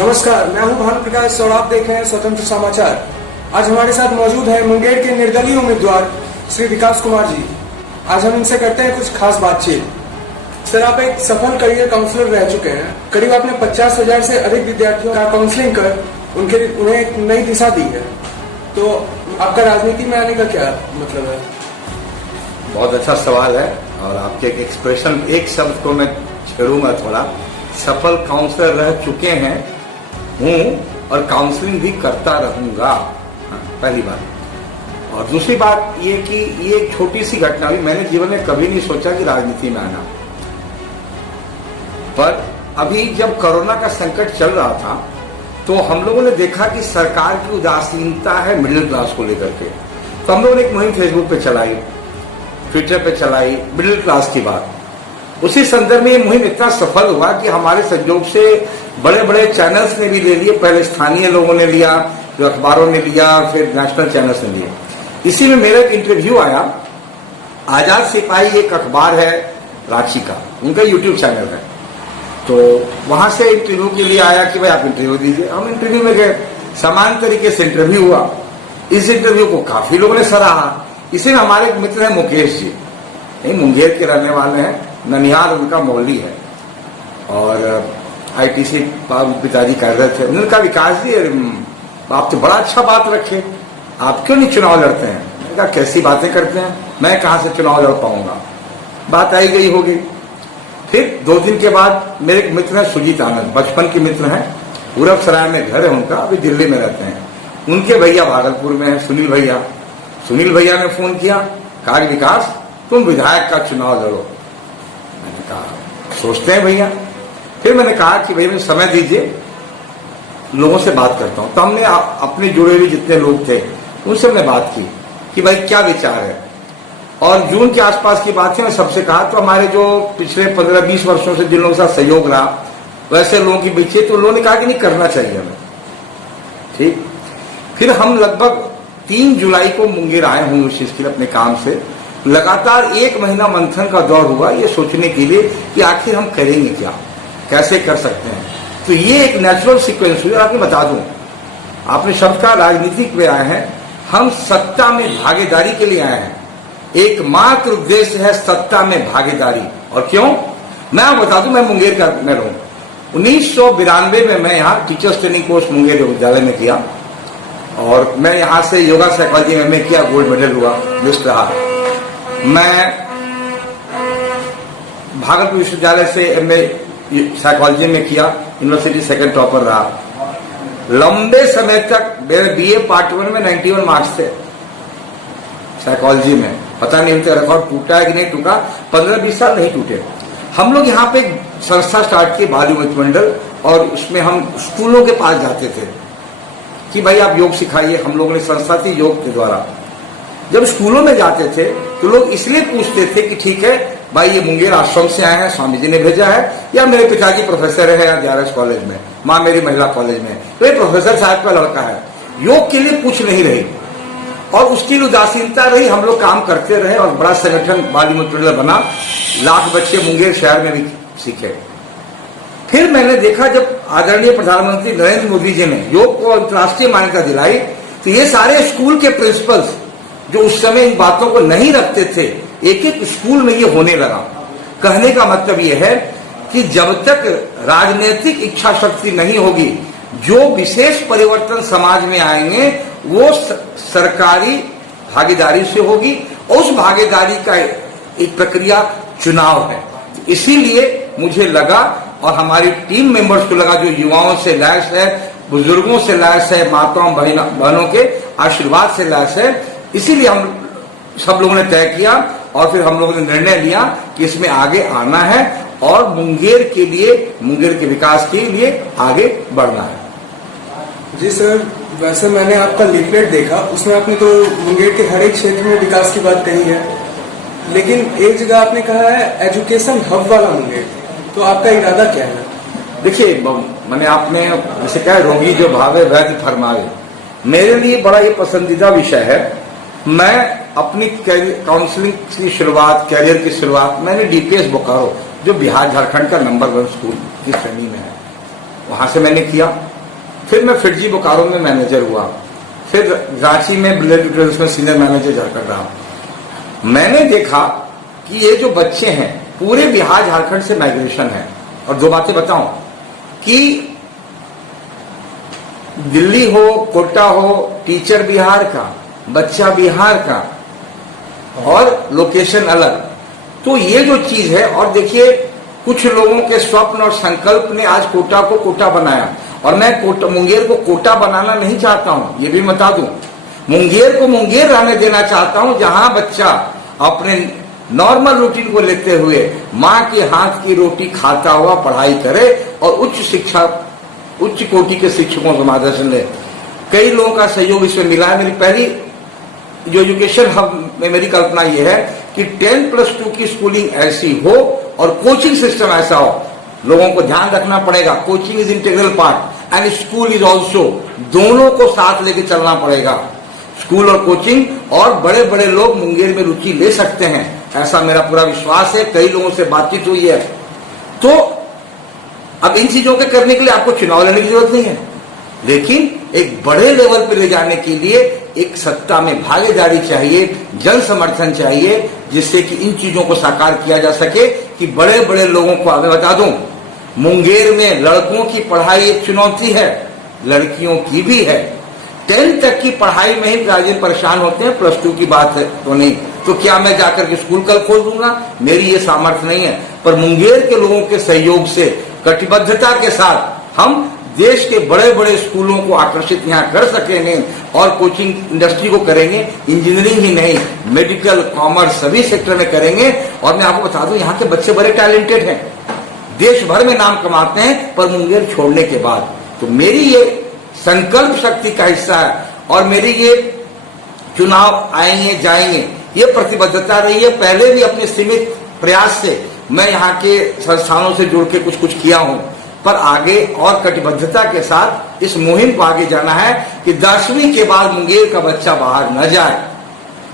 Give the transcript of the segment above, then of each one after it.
नमस्कार, मैं हूं भानु प्रकाश और आप देख रहे हैं स्वतंत्र समाचार। आज हमारे साथ मौजूद है मुंगेर के निर्दलीय उम्मीदवार श्री विकास कुमार जी। आज हम इनसे करते हैं कुछ खास बातचीत। सर, आप एक सफल करियर काउंसलर रह चुके हैं। करीब आपने 50,000 से अधिक विद्यार्थियों का काउंसलिंग कर उन्हें एक नई दिशा दी है। तो आपका राजनीति में आने का क्या मतलब है? बहुत अच्छा सवाल है और आपके एक एक्सप्रेशन, एक शब्द को मैं छेड़ूंगा थोड़ा। सफल काउंसलर रह चुके हैं हूं और काउंसलिंग भी करता रहूंगा, पहली बात। और दूसरी बात ये कि ये एक छोटी सी घटना हुई। मैंने जीवन में कभी नहीं सोचा कि राजनीति में आना, पर अभी जब कोरोना का संकट चल रहा था तो हम लोगों ने देखा कि सरकार की उदासीनता है मिडिल क्लास को लेकर के। तो हम लोगों ने एक मुहिम फेसबुक पे चलाई, ट्विटर पे चलाई, मिडिल क्लास की बात। उसी संदर्भ में ये मुहिम इतना सफल हुआ कि हमारे सहयोग से बड़े बड़े चैनल्स ने भी ले लिए। पहले स्थानीय लोगों ने लिया, फिर अखबारों ने लिया, फिर नेशनल चैनल्स ने लिया। इसी में मेरा एक इंटरव्यू आया। आजाद सिपाही एक अखबार है रांची का, उनका यूट्यूब चैनल है। तो वहां से इंटरव्यू के लिए आया कि भाई आप इंटरव्यू दीजिए। हम इंटरव्यू में गए, समान तरीके से इंटरव्यू हुआ। इस इंटरव्यू को काफी लोगों ने सराहा। इसी में हमारे एक मित्र है मुकेश जी, मुंगेर के रहने वाले हैं, ननिहाल उनका मोहल्ली है और आईटीसी पिताजी कार्यरत है। उन्होंने कहा, विकास जी आप तो बड़ा अच्छा बात रखे, आप क्यों नहीं चुनाव लड़ते हैं? मैंने कहा, कैसी बातें करते हैं, मैं कहां से चुनाव लड़ पाऊंगा। बात आई गई होगी। फिर 2 दिन के बाद मेरे एक मित्र है सुजीत आनंद, बचपन के मित्र हैं, पूरब सराय में घर है उनका, अभी दिल्ली में रहते हैं। उनके भैया भागलपुर में है, सुनील भैया। सुनील भैया ने फोन किया, कहा विकास तुम विधायक का चुनाव लड़ो। मैंने कहा सोचते हैं भैया। फिर मैंने कहा कि भैया मुझे समय दीजिए, लोगों से बात करता हूं। तो हमने अपने जुड़े हुए जितने लोग थे उनसे हमने बात की कि भाई क्या विचार है। और जून के आसपास की बात थी। मैं सबसे कहा तो हमारे जो पिछले 15-20 वर्षों से जिन लोगों के साथ सहयोग रहा वैसे लोगों की बीच, तो उन्होंने कहा कि नहीं करना चाहिए हमें। ठीक। फिर हम लगभग 3 जुलाई को मुंगेर आए होंगे उस चीज के लिए अपने काम से। लगातार 1 महीना मंथन का दौर हुआ ये सोचने के लिए कि आखिर हम करेंगे क्या, कैसे कर सकते हैं। तो ये एक नेचुरल सीक्वेंस हुई। आपको बता दूं, आपने शब्द का राजनीतिक में आए हैं, हम सत्ता में भागीदारी के लिए आए हैं। एकमात्र उद्देश्य है सत्ता में भागीदारी। और क्यों, मैं आपको बता दूं, मैं मुंगेर का मैं रहूं। 1992 में मैं यहाँ टीचर्स ट्रेनिंग कोर्स मुंगेर विद्यालय में किया और मैं यहाँ से योगा साइकोलॉजी में MA किया, गोल्ड मेडल हुआ, लिस्ट रहा। मैं भागलपुर विश्वविद्यालय से MA साइकोलॉजी में किया, यूनिवर्सिटी सेकंड टॉपर रहा। लंबे समय तक मेरे BA पार्ट 1 में 91 मार्क्स थे साइकोलॉजी में। पता नहीं उनका रिकॉर्ड टूटा है कि नहीं टूटा, 15-20 साल नहीं टूटे। हम लोग यहाँ पे एक संस्था स्टार्ट की, बाल मित्र मंडल, और उसमें हम स्कूलों के पास जाते थे कि भाई आप योग सिखाइए। हम लोगों ने संस्था थी योग के द्वारा। जब स्कूलों में जाते थे तो लोग इसलिए पूछते थे कि ठीक है भाई ये मुंगेर आश्रम से आए हैं, स्वामी जी ने भेजा है, या मेरे पिताजी प्रोफेसर है DRS कॉलेज में, माँ मेरी महिला कॉलेज में, तो ये प्रोफेसर साहब का लड़का है। योग के लिए पूछ नहीं रही और उसकी उदासीनता रही। हम लोग काम करते रहे और बड़ा संगठन बाल मित्र बना। लाख बच्चे मुंगेर शहर में भी सीखे। फिर मैंने देखा जब आदरणीय प्रधानमंत्री नरेंद्र मोदी जी ने योग को अंतर्राष्ट्रीय मान्यता दिलाई तो ये सारे स्कूल के प्रिंसिपल्स जो उस समय इन बातों को नहीं रखते थे, एक एक स्कूल में ये होने लगा। कहने का मतलब ये है कि जब तक राजनीतिक इच्छा शक्ति नहीं होगी, जो विशेष परिवर्तन समाज में आएंगे वो सरकारी भागीदारी से होगी और उस भागीदारी का एक प्रक्रिया चुनाव है। इसीलिए मुझे लगा और हमारी टीम मेंबर्स को लगा, जो युवाओं से लैस है, बुजुर्गों से लैस है, माताओं बहनों के आशीर्वाद से लैस है, इसीलिए हम सब लोगों ने तय किया और फिर हम लोगों ने निर्णय लिया कि इसमें आगे आना है और मुंगेर के लिए, मुंगेर के विकास के लिए आगे बढ़ना है। जी सर, वैसे मैंने आपका लीफलेट देखा, उसमें आपने तो मुंगेर के हर एक क्षेत्र में विकास की बात कही है, लेकिन एक जगह आपने कहा है एजुकेशन हब वाला मुंगेर। तो आपका इरादा क्या है? देखिए, मैंने आपने जैसे कहा, रोगी जो भावे वैद्य फरमावे, मेरे लिए बड़ा ये पसंदीदा विषय है। मैं अपनी काउंसलिंग की शुरुआत, कैरियर की शुरुआत मैंने DPS बोकारो, जो बिहार झारखंड का नंबर 1 स्कूल की श्रेणी में है, वहां से मैंने किया। फिर मैं फिटजी बोकारो में मैनेजर हुआ, फिर रांची में ब्लड न्यूट्रिशन में सीनियर मैनेजर झारखंड रहा। मैंने देखा कि ये जो बच्चे हैं पूरे बिहार झारखंड से माइग्रेशन है। और दो बातें बताऊं कि दिल्ली हो, कोटा हो, टीचर बिहार का, बच्चा बिहार का और लोकेशन अलग। तो ये जो चीज है, और देखिए कुछ लोगों के स्वप्न और संकल्प ने आज कोटा को कोटा बनाया, और मैं मुंगेर को कोटा बनाना नहीं चाहता हूं, ये भी बता दूं। मुंगेर को मुंगेर रहने देना चाहता हूं, जहां बच्चा अपने नॉर्मल रूटीन को लेते हुए माँ के हाथ की रोटी खाता हुआ पढ़ाई करे और उच्च कोटि के शिक्षकों से मार्गदर्शन ले। कई लोगों का सहयोग इसमें मिला है। मेरी पहली जो एजुकेशन हब में मेरी कल्पना यह है कि 10+2 की स्कूलिंग ऐसी हो और कोचिंग सिस्टम ऐसा हो। लोगों को ध्यान रखना पड़ेगा, coaching is integral part and school is also, दोनों को साथ लेके चलना पड़ेगा, स्कूल और कोचिंग। और बड़े बड़े लोग मुंगेर में रुचि ले सकते हैं, ऐसा मेरा पूरा विश्वास है। कई लोगों से बातचीत हुई है। तो अब इन चीजों के करने के लिए आपको चुनाव लड़ने की जरूरत नहीं है, लेकिन एक बड़े लेवल पर ले जाने के लिए एक सत्ता में भागीदारी चाहिए, जन समर्थन चाहिए, जिससे कि इन चीजों को साकार किया जा सके। कि बड़े बड़े लोगों को मैं बता दूं, मुंगेर में लड़कों की पढ़ाई एक चुनौती है, लड़कियों की भी है। 10th तक की पढ़ाई में ही गार्जियन परेशान होते हैं, +2 की बात है तो नहीं। तो क्या मैं जाकर के स्कूल कल खोल दूंगा? मेरी ये सामर्थ्य नहीं है। पर मुंगेर के लोगों के सहयोग से, कटिबद्धता के साथ हम देश के बड़े बड़े स्कूलों को आकर्षित यहाँ कर सकेंगे और कोचिंग इंडस्ट्री को करेंगे। इंजीनियरिंग ही नहीं, मेडिकल, कॉमर्स सभी सेक्टर में करेंगे। और मैं आपको बता दूं, यहाँ के बच्चे बड़े टैलेंटेड हैं, देश भर में नाम कमाते हैं, पर मुंगेर छोड़ने के बाद। तो मेरी ये संकल्प शक्ति का हिस्सा है और मेरी ये चुनाव आएंगे जाएंगे ये प्रतिबद्धता रही है। पहले भी अपने सीमित प्रयास से मैं यहाँ के संस्थानों से जुड़ के कुछ किया हूं, पर आगे और कटिबद्धता के साथ इस मुहिम को आगे जाना है कि 10वीं के बाद मुंगेर का बच्चा बाहर न जाए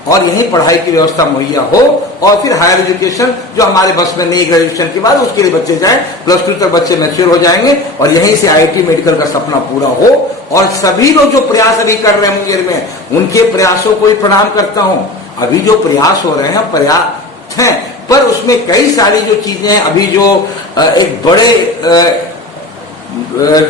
और यहीं पढ़ाई की व्यवस्था मुहैया हो। और फिर हायर एजुकेशन जो हमारे बस में नहीं, ग्रेजुएशन के बाद उसके लिए बच्चे जाएं, +2 तक बच्चे मैच्योर हो जाएंगे और यहीं से IIT मेडिकल का सपना पूरा हो। और सभी लोग जो प्रयास अभी कर रहे हैं मुंगेर में, उनके प्रयासों को ही प्रणाम करता हूं। अभी जो प्रयास हो रहे हैं पर्याप्त हैं, पर उसमें कई सारी जो चीजें हैं, अभी जो एक बड़े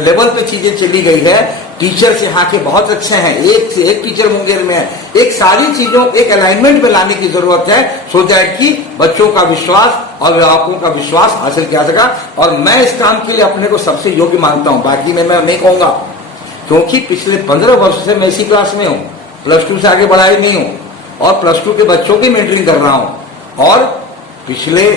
लेवल पे चीजें चली गई है। टीचर्स यहाँ के बहुत अच्छे हैं, एक से एक टीचर मुंगेर में है। एक सारी चीजों एक अलाइनमेंट में लाने की जरूरत है, सो दैट कि बच्चों का विश्वास और अभिभावकों का विश्वास हासिल किया सका। और मैं इस काम के लिए अपने को सबसे योग्य मानता हूँ, बाकी में मैं नहीं कहूंगा, क्योंकि पिछले 15 वर्ष से मैं इसी क्लास में हूँ, +2 से आगे बढ़ाई नहीं हूँ और +2 के बच्चों की मेंटरिंग कर रहा हूँ। और पिछले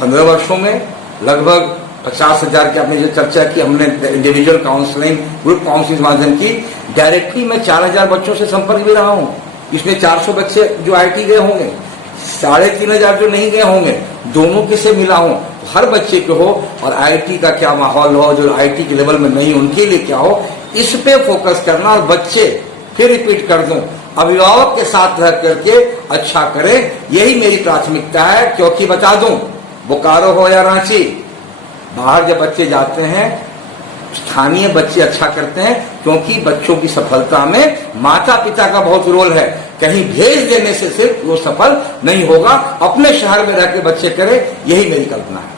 15 वर्षों में लगभग 50,000 की आपने जो चर्चा की, हमने इंडिविजुअल काउंसलिंग, ग्रुप काउंसलिंग माध्यम की, डायरेक्टली मैं 4000 बच्चों से संपर्क भी रहा हूं। इसमें 400 बच्चे जो IIT गए होंगे, 3500 जो नहीं गए होंगे, दोनों के से मिला हूं। हर बच्चे को हो और IIT का क्या माहौल हो, जो IIT के लेवल में नहीं उनके लिए क्या हो, इस पे फोकस करना। और बच्चे, फिर रिपीट कर दूं, अभिभावक के साथ रह करके अच्छा करें, यही मेरी प्राथमिकता है। क्योंकि बता दूं, बोकारो हो या रांची, बाहर जब बच्चे जाते हैं, स्थानीय बच्चे अच्छा करते हैं, क्योंकि बच्चों की सफलता में माता पिता का बहुत रोल है। कहीं भेज देने से सिर्फ वो सफल नहीं होगा, अपने शहर में रह के बच्चे करें, यही मेरी कल्पना है।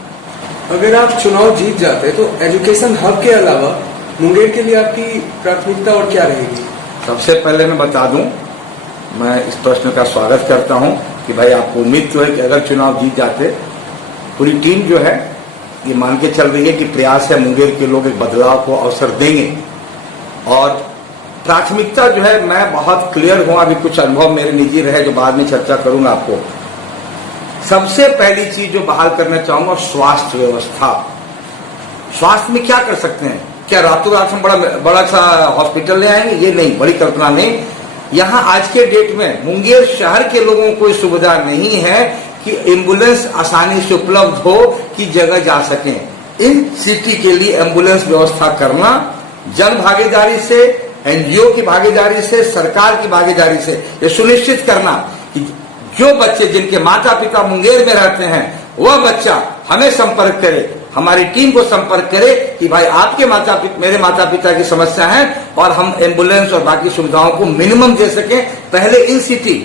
अगर आप चुनाव जीत जाते तो एजुकेशन हब के अलावा मुंगेर के लिए आपकी प्राथमिकता और क्या रहेगी? सबसे पहले मैं बता दूं, मैं इस प्रश्न का स्वागत करता हूं कि भाई आपको उम्मीद तो है कि अगर चुनाव जीत जाते, पूरी टीम जो है ये मान के चल रही है कि प्रयास है मुंगेर के लोग एक बदलाव को अवसर देंगे। और प्राथमिकता जो है, मैं बहुत क्लियर हूं, अभी कुछ अनुभव मेरे निजी रहे जो बाद में चर्चा करूंगा आपको। सबसे पहली चीज जो बहाल करना चाहूंगा, स्वास्थ्य व्यवस्था। स्वास्थ्य में क्या कर सकते हैं? क्या रातों रात हम बड़ा सा हॉस्पिटल ले आएंगे? ये नहीं, बड़ी कल्पना नहीं। यहाँ आज के डेट में मुंगेर शहर के लोगों को सुविधा नहीं है कि एम्बुलेंस आसानी से उपलब्ध हो कि जगह जा सकें। इन सिटी के लिए एम्बुलेंस व्यवस्था करना, जन भागीदारी से, NGO की भागीदारी से, सरकार की भागीदारी से ये सुनिश्चित करना कि जो बच्चे जिनके माता पिता मुंगेर में रहते हैं, वह बच्चा हमें संपर्क करे, हमारी टीम को संपर्क करे कि भाई आपके मेरे माता पिता की समस्या है और हम एम्बुलेंस और बाकी सुविधाओं को मिनिमम दे सके। पहले इन सिटी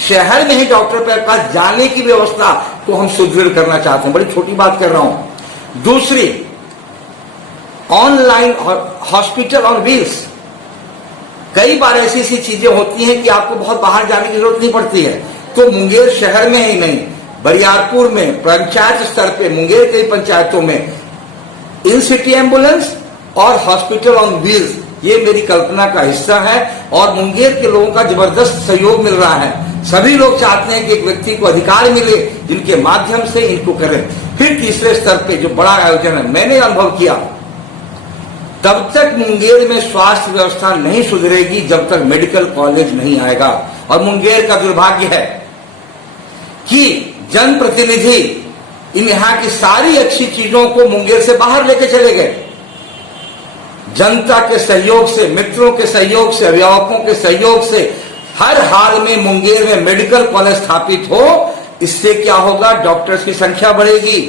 शहर में ही डॉक्टर के पास जाने की व्यवस्था को हम सुदृढ़ करना चाहते हैं। बड़ी छोटी बात कर रहा हूं। दूसरी, ऑनलाइन हॉस्पिटल ऑन व्हील्स। कई बार ऐसी ऐसी चीजें होती हैं कि आपको बहुत बाहर जाने की जरूरत नहीं पड़ती है, तो मुंगेर शहर में ही नहीं, बरियारपुर में पंचायत स्तर पे, मुंगेर के पंचायतों में इन सिटी एम्बुलेंस और हॉस्पिटल ऑन व्हील्स, ये मेरी कल्पना का हिस्सा है और मुंगेर के लोगों का जबरदस्त सहयोग मिल रहा है। सभी लोग चाहते हैं कि एक व्यक्ति को अधिकार मिले जिनके माध्यम से इनको करें। फिर तीसरे स्तर पे जो बड़ा आयोजन है, मैंने अनुभव किया, तब तक मुंगेर में स्वास्थ्य व्यवस्था नहीं सुधरेगी जब तक मेडिकल कॉलेज नहीं आएगा। और मुंगेर का दुर्भाग्य है कि जनप्रतिनिधि इन यहाँ की सारी अच्छी चीजों को मुंगेर से बाहर लेके चले गए। जनता के सहयोग से, मित्रों के सहयोग से, अभिभावकों के सहयोग से हर हाल में मुंगेर में मेडिकल कॉलेज स्थापित हो। इससे क्या होगा, डॉक्टर्स की संख्या बढ़ेगी,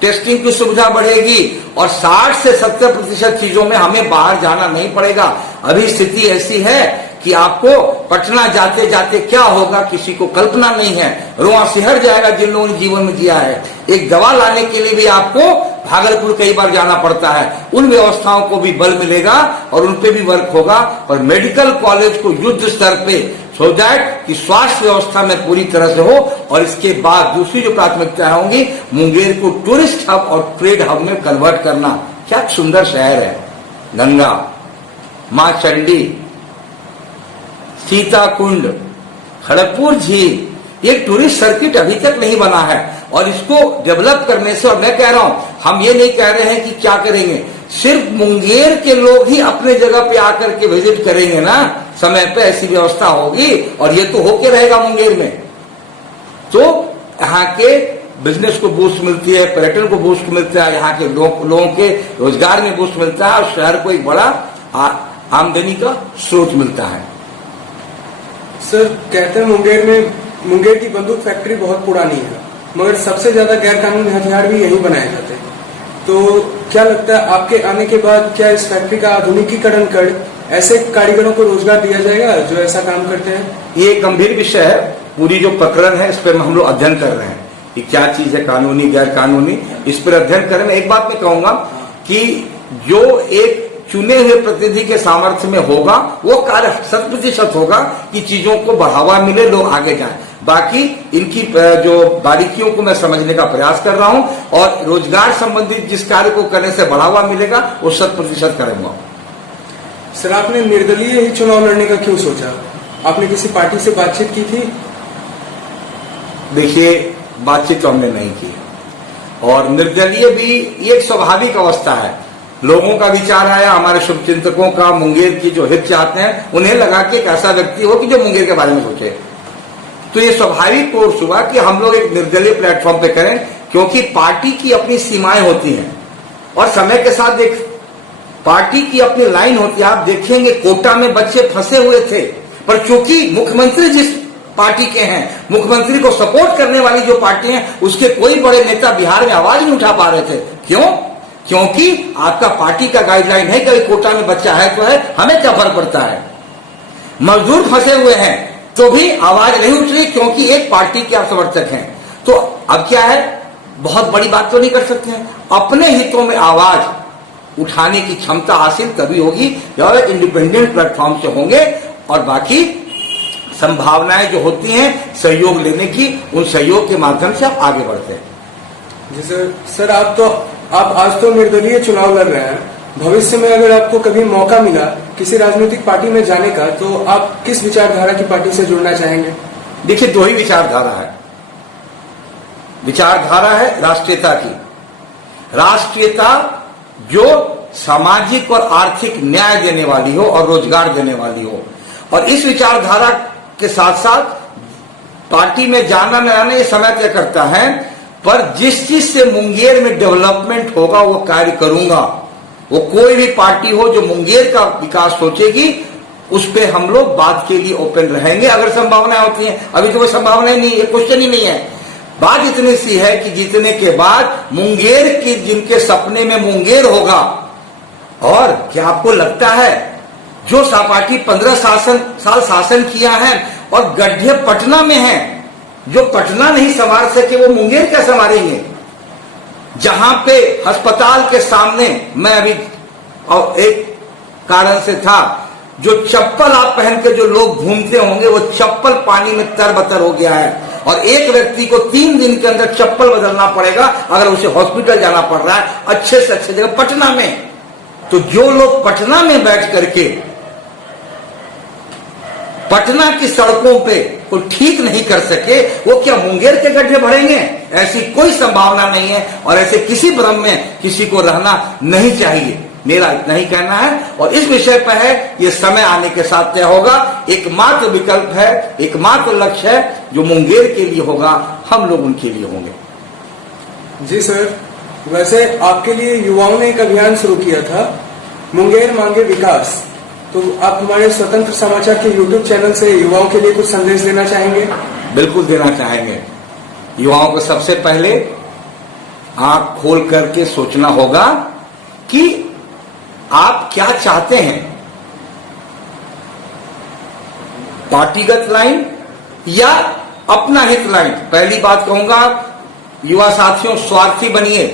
टेस्टिंग की सुविधा बढ़ेगी और 60 से 70% चीजों में हमें बाहर जाना नहीं पड़ेगा। अभी स्थिति ऐसी है कि आपको पटना जाते जाते क्या होगा किसी को कल्पना नहीं है, रोआ सिहर जाएगा जिन लोगों ने जीवन में जिया है। एक दवा लाने के लिए भी आपको भागलपुर कई बार जाना पड़ता है। उन व्यवस्थाओं को भी बल मिलेगा और उन पे भी वर्क होगा और मेडिकल कॉलेज को युद्ध स्तर पे, सो दैट कि स्वास्थ्य व्यवस्था में पूरी तरह से हो। और इसके बाद दूसरी जो प्राथमिकताएं होंगी, मुंगेर को टूरिस्ट हब और ट्रेड हब में कन्वर्ट करना। क्या सुंदर शहर है, गंगा, मां चंडी, सीता कुंड, खड़गपुर झील, ये टूरिस्ट सर्किट अभी तक नहीं बना है और इसको डेवलप करने से, और मैं कह रहा हूं, हम ये नहीं कह रहे हैं कि क्या करेंगे, सिर्फ मुंगेर के लोग ही अपने जगह पे आकर के विजिट करेंगे ना, समय पे ऐसी व्यवस्था होगी और ये तो होके रहेगा मुंगेर में, तो यहाँ के बिजनेस को बूस्ट मिलती है, पर्यटन को बूस्ट मिलता है, यहाँ के लोगों के रोजगार में बूस्ट मिलता है और शहर को एक बड़ा आमदनी का स्रोत मिलता है। सर, कहते हैं मुंगेर की बंदूक फैक्ट्री बहुत पुरानी है, मगर सबसे ज्यादा गैर कानूनी हथियार भी यहीं बनाए जाते हैं। तो क्या लगता है आपके आने के बाद क्या इस फैक्ट्री का आधुनिकीकरण कर ऐसे कारीगरों को रोजगार दिया जाएगा जो ऐसा काम करते हैं? ये गंभीर विषय है। पूरी जो प्रकरण है इस पर हम लोग अध्ययन कर रहे हैं कि क्या चीज है कानूनी गैर कानूनी, इस पर अध्ययन कर रहे हैं। एक बात मैं कहूंगा कि जो एक चुने हुए प्रतिनिधि के सामर्थ्य में होगा वो कार्य 100% होगा कि चीजों को बढ़ावा मिले, लोग आगे जाएं। बाकी इनकी जो बारीकियों को मैं समझने का प्रयास कर रहा हूं और रोजगार संबंधित जिस कार्य को करने से बढ़ावा मिलेगा वो 100% करेंगे। सर, आपने निर्दलीय ही चुनाव लड़ने का क्यों सोचा? आपने किसी पार्टी से बातचीत की थी? देखिए, बातचीत तो हमने नहीं की और निर्दलीय भी एक स्वाभाविक अवस्था है। लोगों का विचार आया, हमारे शुभचिंतकों का, मुंगेर की जो हित चाहते हैं उन्हें लगा कि एक ऐसा व्यक्ति हो कि जो मुंगेर के बारे में सोचे, तो ये स्वाभाविक कोर्स हुआ कि हम लोग एक निर्दलीय प्लेटफॉर्म पे करें, क्योंकि पार्टी की अपनी सीमाएं होती हैं और समय के साथ पार्टी की अपनी लाइन होती है। आप देखेंगे कोटा में बच्चे फंसे हुए थे, पर चूंकि मुख्यमंत्री जिस पार्टी के हैं, मुख्यमंत्री को सपोर्ट करने वाली जो पार्टी है, उसके कोई बड़े नेता बिहार में आवाज नहीं उठा पा रहे थे। क्यों? क्योंकि आपका पार्टी का गाइडलाइन है कि कोटा में बच्चा है तो है, हमें क्या फर्क पड़ता है। मजदूर फंसे हुए हैं तो भी आवाज नहीं उठ रही क्योंकि एक पार्टी के आप समर्थक हैं। तो अब क्या है, बहुत बड़ी बात तो नहीं कर सकते हैं, अपने हितों में आवाज उठाने की क्षमता हासिल तभी होगी जब एक इंडिपेंडेंट प्लेटफॉर्म से होंगे और बाकी संभावनाएं जो होती हैं सहयोग लेने की, उन सहयोग के माध्यम से आप आगे बढ़ते हैं। जी सर, आप आज तो निर्दलीय चुनाव लड़ रहे हैं, भविष्य में अगर आपको कभी मौका मिला किसी राजनीतिक पार्टी में जाने का, तो आप किस विचारधारा की पार्टी से जुड़ना चाहेंगे? देखिए, दो ही विचारधारा है। विचारधारा है राष्ट्रीयता की, राष्ट्रीयता जो सामाजिक और आर्थिक न्याय देने वाली हो और रोजगार देने वाली हो, और इस विचारधारा के साथ साथ पार्टी में जाना न आना ये समय तय करता है, पर जिस चीज से मुंगेर में डेवलपमेंट होगा वो कार्य करूंगा। वो कोई भी पार्टी हो जो मुंगेर का विकास सोचेगी उस पे हम लोग बात के लिए ओपन रहेंगे अगर संभावनाएं होती हैं। अभी तो कोई संभावना नहीं है, क्वेश्चन ही नहीं है। बात इतनी सी है कि जीतने के बाद मुंगेर की जिनके सपने में मुंगेर होगा, और क्या आपको लगता है जो पार्टी 15 साल शासन किया है और गड्ढे पटना में हैं, जो पटना नहीं संवार सके वो मुंगेर क्या संवारेंगे? जहां पे अस्पताल के सामने मैं अभी और एक कारण से था, जो चप्पल आप पहन के जो लोग घूमते होंगे वो चप्पल पानी में तरबतर हो गया है, और एक व्यक्ति को 3 दिन के अंदर चप्पल बदलना पड़ेगा अगर उसे हॉस्पिटल जाना पड़ रहा है अच्छे से अच्छे जगह पटना में। तो जो लोग पटना में बैठ करके पटना की सड़कों पे वो ठीक नहीं कर सके, वो क्या मुंगेर के गड्ढे भरेंगे? ऐसी कोई संभावना नहीं है, और ऐसे किसी भ्रम में किसी को रहना नहीं चाहिए। मेरा इतना ही कहना है, और इस विषय पर है ये समय आने के साथ तय होगा। एकमात्र विकल्प है, एकमात्र लक्ष्य है जो मुंगेर के लिए होगा, हम लोग उनके लिए होंगे। जी सर, वैसे आपके लिए युवाओं ने एक अभियान शुरू किया था, मुंगेर मांगे विकास, तो आप हमारे स्वतंत्र समाचार के YouTube चैनल से युवाओं के लिए कुछ संदेश देना चाहेंगे? बिल्कुल देना चाहेंगे। युवाओं को सबसे पहले आंख खोल करके सोचना होगा कि आप क्या चाहते हैं, पार्टीगत लाइन या अपना हित लाइन। पहली बात कहूंगा युवा साथियों, स्वार्थी बनिए,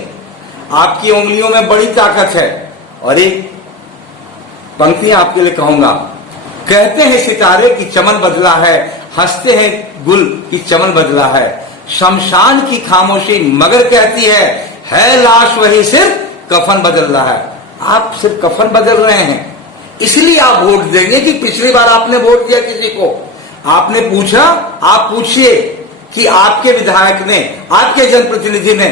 आपकी उंगलियों में बड़ी ताकत है। और एक पंक्ति आपके लिए कहूंगा, कहते हैं सितारे की चमन बदला है, हंसते हैं गुल की चमन बदला है, शमशान की खामोशी मगर कहती है लाश वही सिर्फ कफन बदल रहा है। आप सिर्फ कफन बदल रहे हैं, इसलिए आप वोट देंगे कि पिछली बार आपने वोट दिया किसी को, आपने पूछा, आप पूछिए कि आपके विधायक ने, आपके जनप्रतिनिधि ने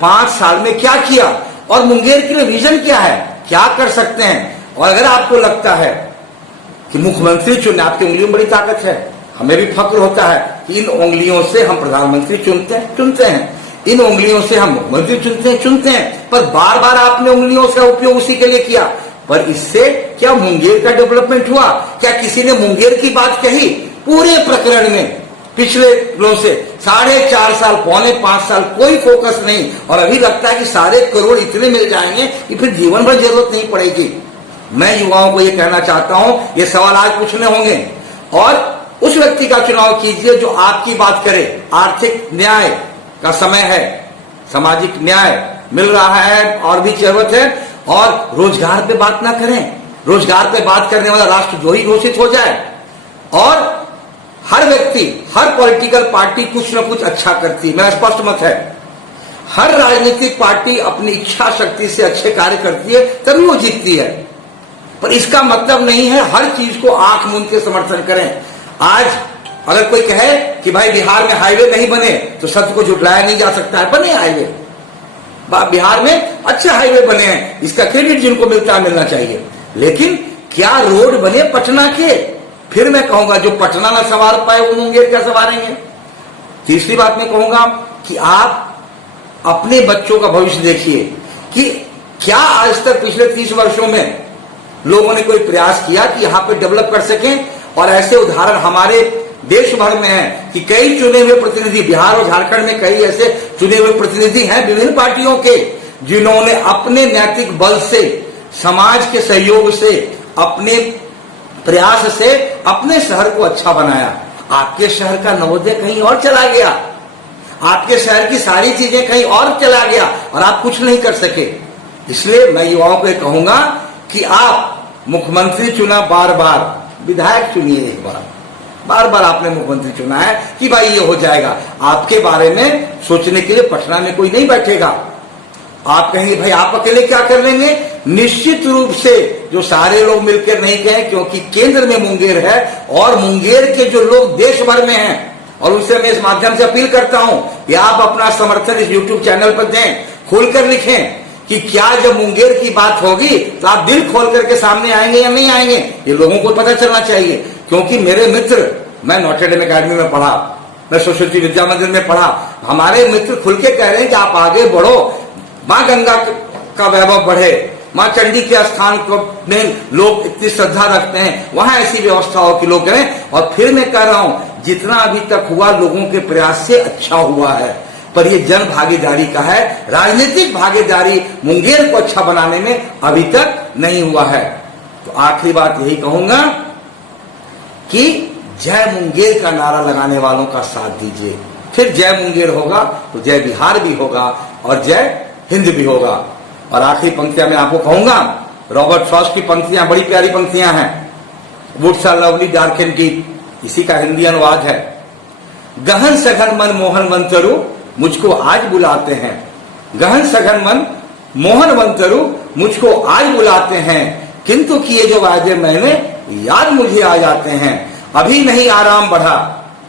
5 साल में क्या किया, और मुंगेर के लिए विजन क्या है, क्या कर सकते हैं। और अगर आपको लगता है कि मुख्यमंत्री चुनने, आपकी उंगलियों में बड़ी ताकत है, हमें भी फक्र होता है कि इन उंगलियों से हम प्रधानमंत्री चुनते हैं, इन उंगलियों से हम मुख्यमंत्री चुनते हैं, पर बार बार आपने उंगलियों का उपयोग उसी के लिए किया, पर इससे क्या मुंगेर का डेवलपमेंट हुआ? क्या किसी ने मुंगेर की बात कही? पूरे प्रकरण में पिछले दिनों से 4.5 साल, पौने 5 साल कोई फोकस नहीं, और अभी लगता है कि सारे करोड़ इतने मिल जाएंगे कि फिर जीवन भर जरूरत नहीं पड़ेगी। मैं युवाओं को ये कहना चाहता हूं, ये सवाल आज पूछने होंगे, और उस व्यक्ति का चुनाव कीजिए जो आपकी बात करे। आर्थिक न्याय का समय है, सामाजिक न्याय मिल रहा है और भी जरूरत है, और रोजगार पे बात ना करें, रोजगार पे बात करने वाला राष्ट्रद्रोही घोषित हो जाए। और हर व्यक्ति, हर पॉलिटिकल पार्टी कुछ ना कुछ अच्छा करती है, मेरा स्पष्ट मत है। हर राजनीतिक पार्टी अपनी इच्छा शक्ति से अच्छे कार्य करती है, तभी वो जीतती है, पर इसका मतलब नहीं है हर चीज को आंख मूंद के समर्थन करें। आज अगर कोई कहे कि भाई बिहार में हाईवे नहीं बने, तो सत्य को झुटलाया नहीं जा सकता है, बने हाईवे, बिहार में अच्छे हाईवे बने हैं, इसका क्रेडिट जिनको मिलता है मिलना चाहिए। लेकिन क्या रोड बने पटना के? फिर मैं कहूंगा जो पटना ना संवार पाए वो मुंगेर क्या संवारेंगे? तीसरी बात मैं कहूंगा कि आप अपने बच्चों का भविष्य देखिए कि क्या आज तक पिछले 30 वर्षों में लोगों ने कोई प्रयास किया कि यहां पे डेवलप कर सकें। और ऐसे उदाहरण हमारे देश भर में हैं कि कई चुने हुए प्रतिनिधि, बिहार और झारखंड में कई ऐसे चुने हुए प्रतिनिधि हैं विभिन्न पार्टियों के, जिन्होंने अपने नैतिक बल से, समाज के सहयोग से, अपने प्रयास से अपने शहर को अच्छा बनाया। आपके शहर का नवोदय कहीं और चला गया, आपके शहर की सारी चीजें कहीं और चला गया, और आप कुछ नहीं कर सके। इसलिए मैं युवाओं को कहूंगा कि आप मुख्यमंत्री चुना बार बार, विधायक चुनिए एक बार, बार बार आपने मुख्यमंत्री चुना है कि भाई ये हो जाएगा, आपके बारे में सोचने के लिए पटना में कोई नहीं बैठेगा। आप कहेंगे भाई आप अकेले क्या कर लेंगे? निश्चित रूप से जो सारे लोग मिलकर नहीं कहें, क्योंकि केंद्र में मुंगेर है और मुंगेर के जो लोग देश भर में हैं, और उनसे मैं इस माध्यम से अपील करता हूं कि आप अपना समर्थन इस YouTube चैनल पर दें, खोलकर लिखें कि क्या जब मुंगेर की बात होगी तो आप दिल खोल करके सामने आएंगे या नहीं आएंगे, ये लोगों को पता चलना चाहिए। क्योंकि मेरे मित्र, मैं नॉटर डेम अकेडमी में पढ़ा, मैं सरस्वती विद्या मंदिर में पढ़ा, हमारे मित्र खुल के कह रहे हैं कि आप आगे बढ़ो, माँ गंगा का वैभव बढ़े, माँ चंडी के स्थान में लोग इतनी श्रद्धा रखते हैं, वहां ऐसी व्यवस्था हो कि लोग करें। और फिर मैं कह रहा हूं जितना अभी तक हुआ लोगों के प्रयास से अच्छा हुआ है। पर ये जन भागीदारी का है। राजनीतिक भागीदारी मुंगेर को अच्छा बनाने में अभी तक नहीं हुआ है। तो आखिरी बात यही कहूंगा कि जय मुंगेर का नारा लगाने वालों का साथ दीजिए, फिर जय मुंगेर होगा तो जय बिहार भी होगा और जय हिंद भी होगा। और आखिरी पंक्तियां मैं आपको कहूंगा, रॉबर्ट फ्रॉस्ट की पंक्तियां बड़ी प्यारी पंक्तियां हैं, woods are lovely dark and deep, इसी का हिंदी अनुवाद है। गहन सघन मन मोहन वंतरु मुझको आज बुलाते हैं, गहन सघन मन मोहन वंतरु मुझको आज बुलाते हैं, किंतु किए जो वादे मैंने याद मुझे आ जाते हैं। अभी नहीं आराम बढ़ा,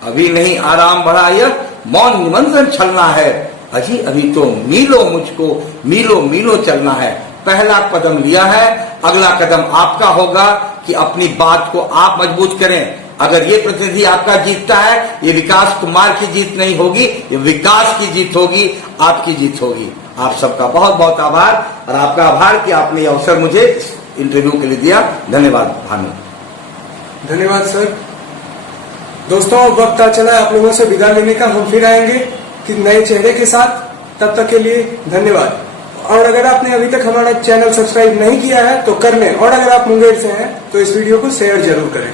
अभी नहीं आराम बढ़ा, यह मौन निमंत्रण छलना है, अजी अभी तो मीलों मुझको मीलों मीलों चलना है। पहला कदम लिया है, अगला कदम आपका होगा कि अपनी बात को आप मजबूत करें। अगर ये प्रतिनिधि आपका जीतता है, ये विकास कुमार की जीत नहीं होगी, ये विकास की जीत होगी, आपकी जीत होगी। आप सबका बहुत बहुत आभार, और आपका आभार कि आपने ये अवसर मुझे इस इंटरव्यू के लिए दिया। धन्यवाद भानु। धन्यवाद सर। दोस्तों, वक्त आ चला है आप लोगों से विदा लेने का। हम फिर आएंगे कि नए चेहरे के साथ, तब तक के लिए धन्यवाद। और अगर आपने अभी तक हमारा चैनल सब्सक्राइब नहीं किया है तो कर लें, और अगर आप मुंगेर से हैं तो इस वीडियो को शेयर जरूर करें।